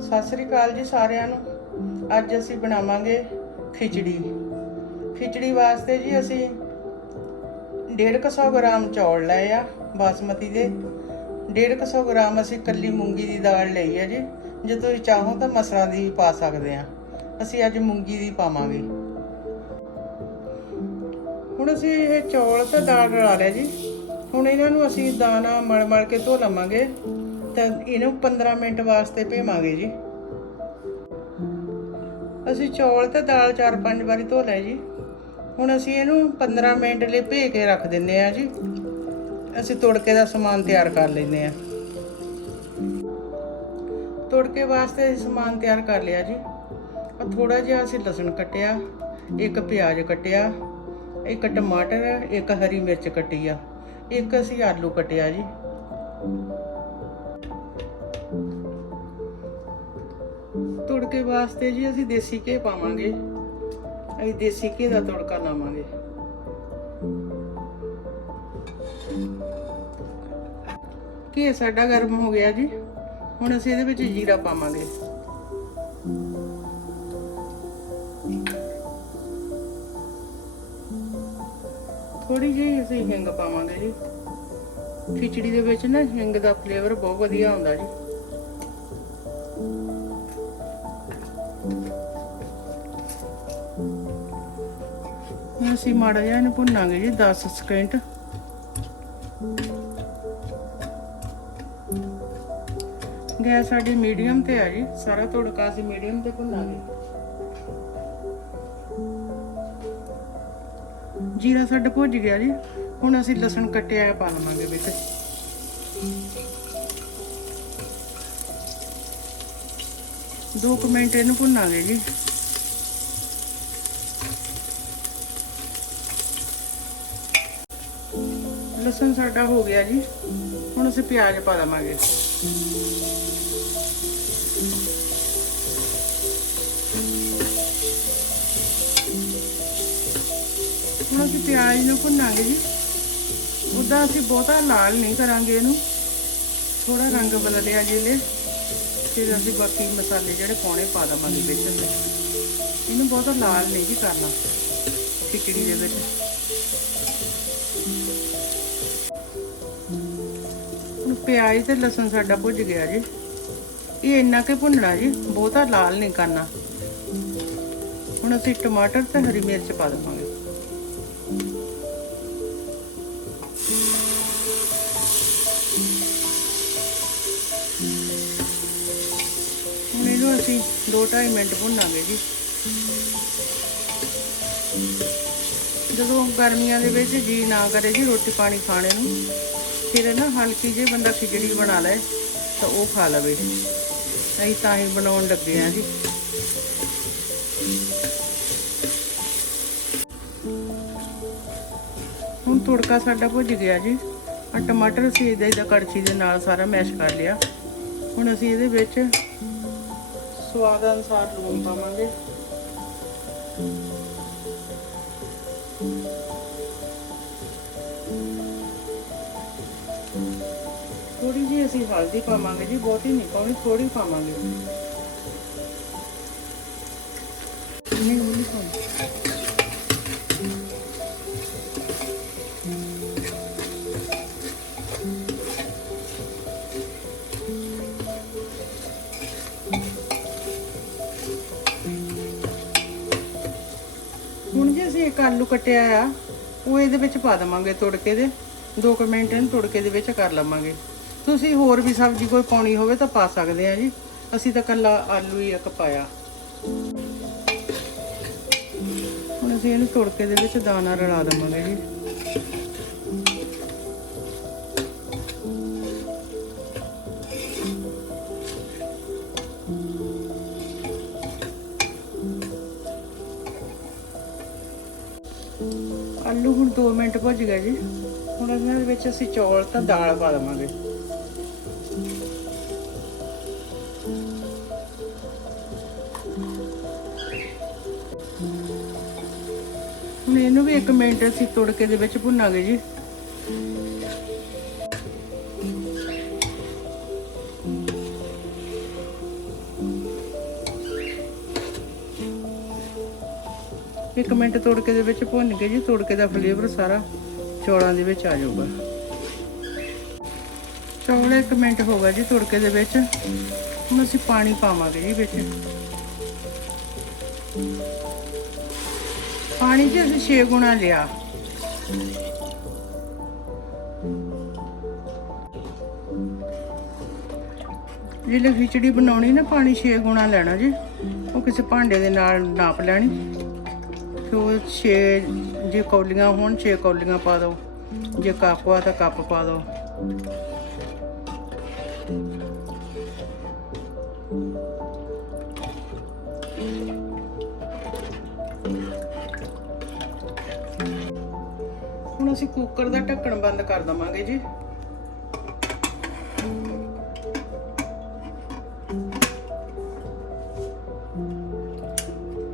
ਸਤਿ ਸ੍ਰੀ ਅਕਾਲ ਜੀ ਸਾਰਿਆਂ ਨੂੰ। ਅੱਜ ਅਸੀਂ ਬਣਾਵਾਂਗੇ ਖਿਚੜੀ। ਖਿਚੜੀ ਵਾਸਤੇ ਜੀ ਅਸੀਂ 150 ਗ੍ਰਾਮ ਚੌਲ ਲਏ ਆ ਬਾਸਮਤੀ ਦੇ। 150 ਗ੍ਰਾਮ ਅਸੀਂ ਕੱਲੀ ਮੂੰਗੀ ਦੀ ਦਾਲ ਲਈ ਆ ਜੀ। ਜੇ ਤੁਸੀਂ ਚਾਹੋ ਤਾਂ ਮਸਰਾਂ ਦੀ ਵੀ ਪਾ ਸਕਦੇ ਆ। ਅਸੀਂ ਅੱਜ ਮੂੰਗੀ ਦੀ ਪਾਵਾਂਗੇ। ਹੁਣ ਅਸੀਂ ਇਹ ਚੌਲ ਤੇ ਦਾਲ ਰਲਾ ਲਿਆ ਜੀ। ਹੁਣ ਇਹਨਾਂ ਨੂੰ ਅਸੀਂ ਦਾਣਾ ਮਲ ਮਲ ਕੇ ਧੋ ਲਵਾਂਗੇ। ਤਾਂ ਇਹਨੂੰ 15 ਮਿੰਟ ਵਾਸਤੇ ਭੇਵਾਂਗੇ ਜੀ। ਅਸੀਂ ਚੌਲ ਤੇ ਦਾਲ 4-5 ਵਾਰੀ ਧੋ ਲਏ ਜੀ। ਹੁਣ ਅਸੀਂ ਇਹਨੂੰ 15 ਮਿੰਟ ਲਈ ਭੇ ਕੇ ਰੱਖ ਦਿੰਨੇ ਆ ਜੀ। ਅਸੀਂ ਤੁੜਕੇ ਦਾ ਸਮਾਨ ਤਿਆਰ ਕਰ ਲੈਨੇ ਆ ਤੁੜਕੇ ਵਾਸਤੇ ਅਸੀਂ ਸਮਾਨ ਤਿਆਰ ਕਰ ਲਿਆ ਜੀ। ਆ ਥੋੜਾ ਜਿਹਾ ਅਸੀਂ ਲਸਣ ਕੱਟਿਆ, ਇੱਕ ਪਿਆਜ਼ ਕੱਟਿਆ, ਇੱਕ ਟਮਾਟਰ, ਇੱਕ ਹਰੀ ਮਿਰਚ ਕੱਟੀ ਆ। ਇੱਕ ਅਸੀਂ ਆਲੂ ਕੱਟਿਆ ਜੀ। ਤੁੜਕੇ ਵਾਸਤੇ ਜੀ ਅਸੀਂ ਦੇਸੀ ਘੀ ਪਾਵਾਂਗੇ। ਅਸੀਂ ਦੇਸੀ ਘੀ ਦਾ ਤੜਕਾ ਲਾਵਾਂਗੇ। ਘੀ ਸਾਡਾ ਗਰਮ ਹੋ ਗਿਆ ਜੀ। ਹੁਣ ਅਸੀਂ ਇਹਦੇ ਵਿੱਚ ਜੀਰਾ ਪਾਵਾਂਗੇ। ਥੋੜੀ ਜਿਹੀ ਅਸੀਂ ਹਿੰਗ ਪਾਵਾਂਗੇ ਜੀ। ਖਿਚੜੀ ਦੇ ਵਿੱਚ ਨਾ ਹਿੰਗ ਦਾ ਫਲੇਵਰ ਬਹੁਤ ਵਧੀਆ ਆਉਂਦਾ ਜੀ। ਅਸੀਂ ਮਾੜਾ ਜਿਹਾ ਇਹਨੂੰ ਭੁੰਨਾਂਗੇ ਜੀ 10 ਸਕਿੰਟ ਗੈਸ ਸਾਡੀ ਮੀਡੀਅਮ ਤੇ ਆ ਜੀ, ਸਾਰਾ ਤੜਕਾ ਅਸੀਂ ਮੀਡੀਅਮ ਤੇ ਭੁੰਨਾਂਗੇ। ਜੀਰਾ ਸਾਡਾ ਭੁੱਜ ਗਿਆ ਜੀ, ਹੁਣ ਅਸੀਂ ਲਸਣ ਕੱਟਿਆ ਪਾ ਲਵਾਂਗੇ ਵਿੱਚ। ਦੋ ਕੁ ਮਿੰਟ ਇਹਨੂੰ ਭੁੰਨਾਂਗੇ ਜੀ। ਲਸਣ ਸਾਡਾ ਹੋ ਗਿਆ ਜੀ। ਹੁਣ ਅਸੀਂ ਪਿਆਜ਼ ਪਾ ਲਵਾਂਗੇ। ਹੁਣ ਅਸੀਂ ਪਿਆਜ਼ ਨੂੰ ਭੁੰਨਾਂਗੇ ਜੀ। ਉਦਾਂ ਅਸੀਂ ਬਹੁਤਾ ਲਾਲ ਨਹੀਂ ਕਰਾਂਗੇ ਇਹਨੂੰ। ਥੋੜਾ ਰੰਗ ਬਦਲਿਆ ਜਿਹਲੇ ਫਿਰ ਅਸੀਂ ਬਾਕੀ ਮਸਾਲੇ ਜਿਹੜੇ ਪਾਉਣੇ ਪਾ ਦਵਾਂਗੇ ਵਿੱਚ। ਇਹਨੂੰ ਬਹੁਤਾ ਲਾਲ ਨਹੀਂ ਜੀ ਕਰਨਾ। ਖਿਚੜੀ ਦੇ ਵਿੱਚ। ਪਿਆਜ਼ ਤੇ ਲਸਣ ਸਾਡਾ ਭੁੱਜ ਗਿਆ ਜੀ। ਇਹ ਇੰਨਾ ਕਿ ਭੁੰਨਣਾ ਜੀ, ਬਹੁਤਾ ਲਾਲ ਨਹੀਂ ਕਰਨਾ। ਹੁਣ ਅਸੀਂ ਟਮਾਟਰ ਤੇ ਹਰੀ ਮਿਰਚ ਪਾ ਦੇਵਾਂਗੇ। ਹੁਣ ਇਹਨੂੰ ਅਸੀਂ 2-2.5 ਮਿੰਟ ਭੁੰਨਾਂਗੇ ਜੀ। ਜਦੋਂ ਗਰਮੀਆਂ ਦੇ ਵਿੱਚ ਜੀ ਨਾ ਕਰੇ ਜੀ ਰੋਟੀ ਪਾਣੀ ਖਾਣੇ ਨੂੰ। ਫਿਰ ਨਾ ਹਲਕੀ ਜਿਹੀ ਬੰਦਾ ਖਿਚੜੀ ਬਣਾ ਲਏ ਤਾਂ ਉਹ ਖਾ ਲਵੇ। ਅਸੀਂ ਤਾਂ ਹੀ ਬਣਾਉਣ ਲੱਗੇ ਆ ਜੀ। ਹੁਣ ਤੁੜਕਾ ਸਾਡਾ ਭੁੱਜ ਗਿਆ ਜੀ। ਆ ਟਮਾਟਰ ਅਸੀਂ ਇਹਦਾ ਇਹਦਾ ਕੜਛੀ ਦੇ ਨਾਲ ਸਾਰਾ ਮੈਸ਼ ਕਰ ਲਿਆ। ਹੁਣ ਅਸੀਂ ਇਹਦੇ ਵਿੱਚ ਸਵਾਦ ਅਨੁਸਾਰ ਲੂਣ ਪਾਵਾਂਗੇ। ਅਸੀਂ ਹਲਦੀ ਪਾਵਾਂਗੇ ਜੀ, ਬਹੁਤੀ ਨਹੀਂ ਪਾਉਣੀ ਥੋੜੀ ਪਾਵਾਂਗੇ। ਨਹੀਂ ਉਹ ਨਹੀਂ ਪਾਉਣੀ ਹੁਣ ਜੇ ਅਸੀਂ ਇੱਕ ਆਲੂ ਕੱਟਿਆ ਆ, ਉਹ ਇਹਦੇ ਵਿੱਚ ਪਾ ਦਵਾਂਗੇ ਤੁੜਕੇ ਦੇ 2 ਮਿੰਟ ਇਹਨੂੰ ਤੁੜਕੇ ਦੇ ਵਿੱਚ ਕਰ ਲਵਾਂਗੇ। ਤੁਸੀਂ ਹੋਰ ਵੀ ਸਬਜ਼ੀ ਕੋਈ ਪਾਉਣੀ ਹੋਵੇ ਤਾਂ ਪਾ ਸਕਦੇ ਆ ਜੀ। ਅਸੀਂ ਤਾਂ ਕੱਲਾ ਆਲੂ ਹੀ ਇੱਕ ਪਾਇਆ। ਹੁਣ ਅਸੀਂ ਇਹਨੂੰ ਤੁੜਕੇ ਦੇ ਵਿੱਚ ਦਾਣਾ ਰਲਾ ਦਵਾਂਗੇ ਜੀ। ਆਲੂ ਹੁਣ 2 ਮਿੰਟ ਭੁੱਜ ਗਏ ਜੀ। ਹੁਣ ਇਹਨਾਂ ਦੇ ਵਿੱਚ ਅਸੀਂ ਚੌਲ ਤਾਂ ਦਾਲ ਪਾ ਦੇਵਾਂਗੇ। ਮੈਨੂੰ ਵੀ ਇੱਕ ਮਿੰਟ ਅਸੀਂ ਤੁੜਕੇ ਦੇ ਵਿੱਚ ਭੁੰਨਾਂਗੇ ਜੀ। ਇੱਕ ਮਿੰਟ ਤੋੜਕੇ ਦੇ ਵਿੱਚ ਭੁੰਨ ਕੇ ਜੀ ਤੋੜਕੇ ਦਾ ਫਲੇਵਰ ਸਾਰਾ ਚੌਲਾਂ ਦੇ ਵਿੱਚ ਆ ਜਾਊਗਾ। ਚੌਲ ਇੱਕ ਮਿੰਟ ਹੋ ਗਿਆ ਜੀ ਤੋੜਕੇ ਦੇ ਵਿੱਚ। ਹੁਣ ਅਸੀਂ ਪਾਣੀ ਪਾਵਾਂਗੇ ਜੀ ਵਿੱਚ। ਪਾਣੀ ਜੀ ਅਸੀਂ 6 ਗੁਣਾ ਲਿਆ। ਜਿਹੜੇ ਖਿਚੜੀ ਬਣਾਉਣੀ ਨਾ, ਪਾਣੀ 6 ਗੁਣਾ ਲੈਣਾ ਜੀ। ਉਹ ਕਿਸੇ ਭਾਂਡੇ ਦੇ ਨਾਲ ਨਾਪ ਲੈਣੀ। ਤੇ ਉਹ 6 ਜੇ ਕੌਲੀਆਂ ਹੋਣ 6 ਕੌਲੀਆਂ ਪਾ ਦਿਓ। ਜੇ ਕੱਪ ਆ ਤਾਂ ਕੱਪ ਪਾ ਦਿਓ। ਹੁਣ ਅਸੀਂ ਕੁੱਕਰ ਦਾ ਢੱਕਣ ਬੰਦ ਕਰ ਦਵਾਂਗੇ ਜੀ।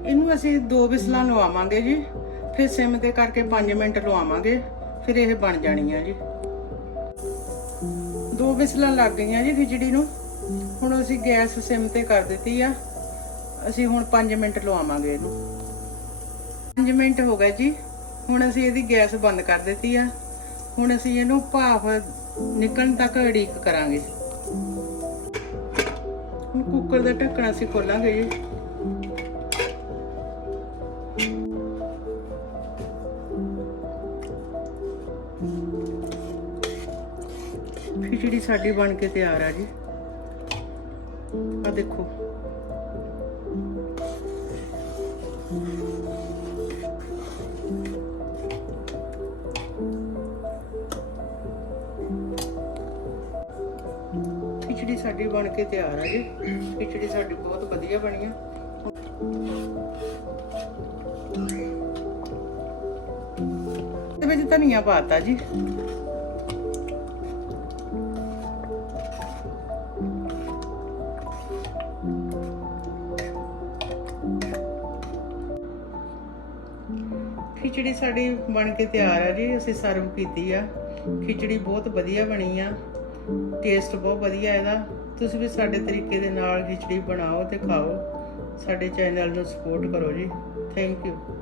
ਇਹਨੂੰ ਅਸੀਂ ਦੋ ਵਿਸਲਾਂ ਲਵਾਵਾਂਗੇ ਜੀ, ਫਿਰ ਸਿਮ ਤੇ ਕਰਕੇ 5 ਮਿੰਟ ਲਵਾਵਾਂਗੇ, ਫਿਰ ਇਹ ਬਣ ਜਾਣੀ ਆ ਜੀ। ਦੋ ਵਿਸਲਾਂ ਲੱਗ ਗਈਆਂ ਜੀ ਖਿਚੜੀ ਨੂੰ। ਹੁਣ ਅਸੀਂ ਗੈਸ ਸਿਮ ਤੇ ਕਰ ਦਿੱਤੀ ਆ। ਅਸੀਂ ਹੁਣ 5 ਮਿੰਟ ਲਵਾਵਾਂਗੇ ਇਹਨੂੰ। 5 ਮਿੰਟ ਹੋ ਗਏ ਜੀ। ਹੁਣ ਅਸੀਂ ਇਹਦੀ ਗੈਸ ਬੰਦ ਕਰ ਦਿੱਤੀ ਆ। ਹੁਣ ਅਸੀਂ ਇਹਨੂੰ ਭਾਫ ਨਿਕਲਣ ਤੱਕ ਉਡੀਕ ਕਰਾਂਗੇ। ਹੁਣ ਕੁੱਕਰ ਦਾ ਢੱਕਣਾ ਅਸੀਂ ਖੋਲਾਂਗੇ ਜੀ। ਖਿਚੜੀ ਸਾਡੀ ਬਣ ਕੇ ਤਿਆਰ ਆ ਜੀ। ਆ ਦੇਖੋ। ਖਿਚੜੀ ਸਾਡੀ ਬਣ ਕੇ ਤਿਆਰ ਆ ਜੀ। ਖਿਚੜੀ ਸਾਡੀ ਬਹੁਤ ਵਧੀਆ ਬਣੀ ਆ। ਤੇ ਵਿੱਚ ਧਨੀਆ ਪਾਤਾ ਜੀ। ਖਿਚੜੀ ਸਾਡੀ ਬਣ ਕੇ ਤਿਆਰ ਆ ਜੀ, ਅਸੀਂ ਸਰਵ ਕੀਤੀ ਆ। ਖਿਚੜੀ ਬਹੁਤ ਵਧੀਆ ਬਣੀ ਆ। ਟੇਸਟ ਬਹੁਤ ਵਧੀਆ ਇਹਦਾ। ਤੁਸੀਂ ਵੀ ਸਾਡੇ ਤਰੀਕੇ ਦੇ ਨਾਲ ਖਿਚੜੀ ਬਣਾਓ ਤੇ ਖਾਓ। ਸਾਡੇ ਚੈਨਲ ਨੂੰ ਸਪੋਰਟ ਕਰੋ ਜੀ। Thank you